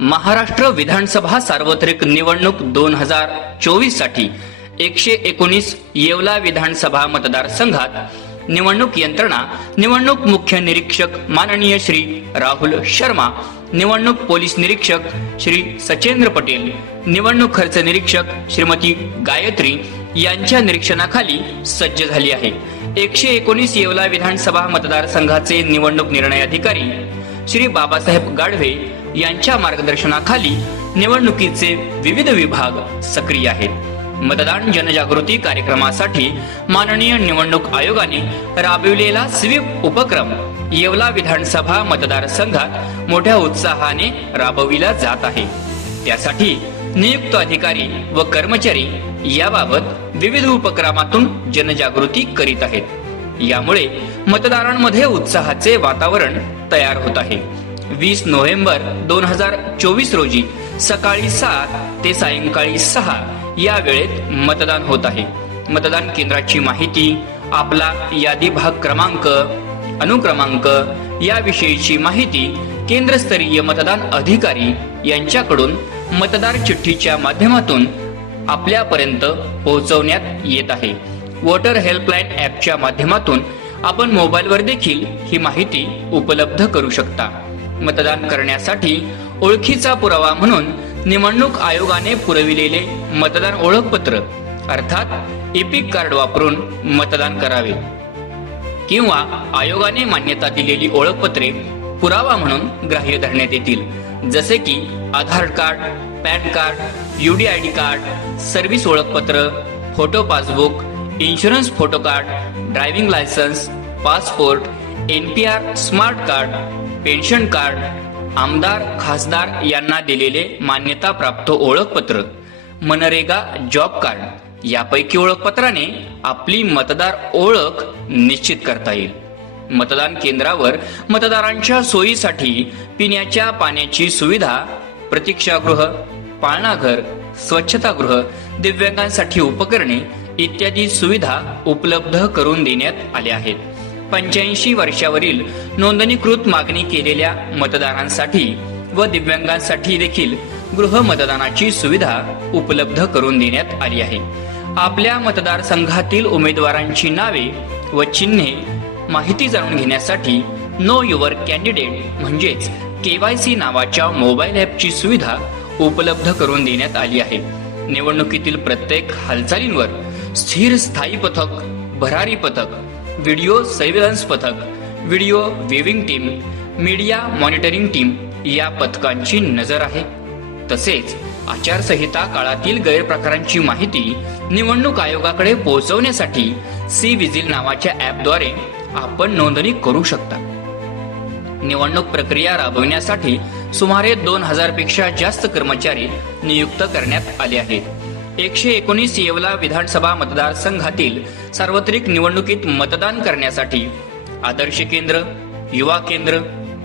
महाराष्ट्र विधानसभा सार्वत्रिक निवडणूक दोन हजार चोवीस साठी एकशे एकोणीस येवला विधानसभा मतदारसंघात निवडणूक यंत्रणा निवडणूक मुख्य निरीक्षक माननीय श्री राहुल शर्मा निवडणूक पोलीस निरीक्षक श्री सचेंद्र पटेल निवडणूक खर्च निरीक्षक श्रीमती गायत्री यांच्या निरीक्षणाखाली सज्ज झाली आहे एकशे एकोणीस येवला विधानसभा मतदारसंघाचे निवडणूक निर्णय अधिकारी श्री बाबासाहेब गाढवे यांच्या मार्गदर्शनाखाली निवडणुकीचे विविध विभाग सक्रिय आहेत मतदान जनजागृती कार्यक्रमासाठी माननीय निवडणूक आयोगाने राबविलेला स्वीप उपक्रम येवला विधानसभा मतदारसंघात मोठ्या उत्साहाने राबविला जात आहे त्यासाठी नियुक्त अधिकारी व कर्मचारी याबाबत विविध उपक्रमातून जनजागृती करीत आहेत यामुळे मतदारांमध्ये उत्साहाचे वातावरण तयार होत आहे वीस नोव्हेंबर दोन हजार चोवीस रोजी सकाळी सात ते सायंकाळी सहा या वेळेत मतदान होत आहे मतदान केंद्राची माहिती आपला यादी भाग क्रमांक अनुक्रमांक याविषयीची माहिती केंद्रस्तरीय मतदान अधिकारी यांच्याकडून मतदार चिठ्ठीच्या माध्यमातून आपल्यापर्यंत पोहोचवण्यात येत आहे वॉटर हेल्पलाईन ॲपच्या माध्यमातून आपण मोबाईलवर देखील ही माहिती उपलब्ध करू शकता मतदान करण्यासाठी ओळखीचा पुरावा म्हणून निवडणूक आयोगाने पुरविलेले मतदान ओळखपत्र अर्थात इपिक कार्ड वापरून मतदान करावे किंवा आयोगाने मान्यता दिलेली ओळखपत्रे पुरावा म्हणून ग्राह्य धरण्यात येतील जसे की Aadhaar card PAN card UD I D card service ओळखपत्र photo passbook insurance photo card driving licence passport N P R smart card pension card आमदार खासदार यांना दिलेले मान्यता प्राप्त ओळखपत्र मनरेगा जॉब कार्ड यापैकी ओळखपत्राने आपली मतदार ओळख निश्चित करता येईल मतदान केंद्रावर मतदारांच्या सोयीसाठी पिण्याच्या पाण्याची सुविधा प्रतीक्षागृह पाळणाघर स्वच्छतागृह दिव्यांगांसाठी उपकरणे इत्यादी सुविधा उपलब्ध करून देण्यात आल्या आहेत पंच्याऐंशी वर्षावरील नोंदणीकृत मागणी केलेल्या मतदारांसाठी व दिव्यांगांसाठी देखील गृह मतदानाची सुविधा उपलब्ध करून देण्यात आली आहे आपल्या मतदारसंघातील उमेदवारांची नावे व चिन्हे माहिती जाणून घेण्यासाठी नो युवर कॅन्डिडेट म्हणजेच केवायसी नावाच्या मोबाईल ॲपची सुविधा उपलब्ध करून देण्यात आली आहे निवडणुकीतील प्रत्येक हालचालींवर स्थिर स्थायी पथक भरारी पथक व्हिडिओ सर्व्हिलन्स पथक video viewing team media monitoring team या पथकांची नजर आहे तसेच आचारसंहिता काळातील गैरप्रकारांची माहिती निवडणूक आयोगाकडे पोहोचवण्यासाठी सी विजिल नावाच्या ॲपद्वारे आपण नोंदणी करू शकता निवडणूक प्रक्रिया राबविण्यासाठी सुमारे दोन हजार पेक्षा जास्त कर्मचारी नियुक्त करण्यात आले आहेत एकशे एकोणीस येवला विधानसभा मतदारसंघातील सार्वत्रिक निवडणुकीत मतदान करण्यासाठी आदर्श केंद्र युवा केंद्र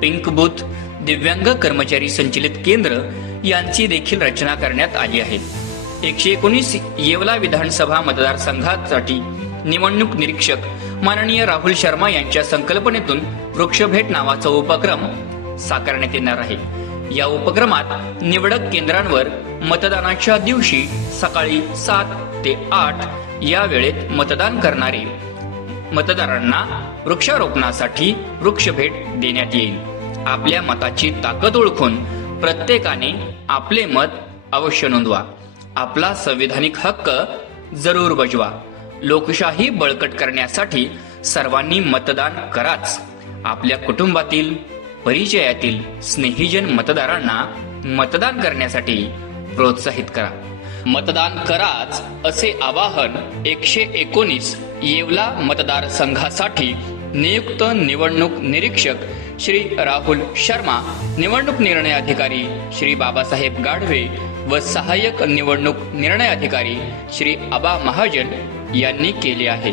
पिंक बूथ दिव्यांग कर्मचारी संचलित केंद्र यांची देखील रचना करण्यात आली आहे एकशे एकोणीस येवला विधानसभा मतदारसंघासाठी निवडणूक निरीक्षक माननीय राहुल शर्मा यांच्या संकल्पनेतून वृक्षभेट नावाचा उपक्रम साकारण्यात येणार आहे या उपक्रमात निवडक केंद्रांवर मतदानाच्या दिवशी सकाळी सात ते आठ या वेळेत मतदान करणारे मतदारांना वृक्षारोपणासाठी वृक्ष भेट देण्यात येईल आपल्या मताची ताकद ओळखून प्रत्येकाने आपले मत अवश्य नोंदवा आपला संविधानिक हक्क जरूर बजवा लोकशाही बळकट करण्यासाठी सर्वांनी मतदान कराच आपल्या कुटुंबातील परिचयातील स्नेहीजन मतदारांना मतदान करण्यासाठी प्रोत्साहित करा मतदान कराच असे आवाहन एकशे एकोणीस येवला मतदारसंघासाठी नियुक्त निवडणूक निरीक्षक श्री राहुल शर्मा निवडणूक निर्णय अधिकारी श्री बाबासाहेब गाढवे व सहाय्यक निवडणूक निर्णय अधिकारी श्री आबा महाजन यांनी केले आहे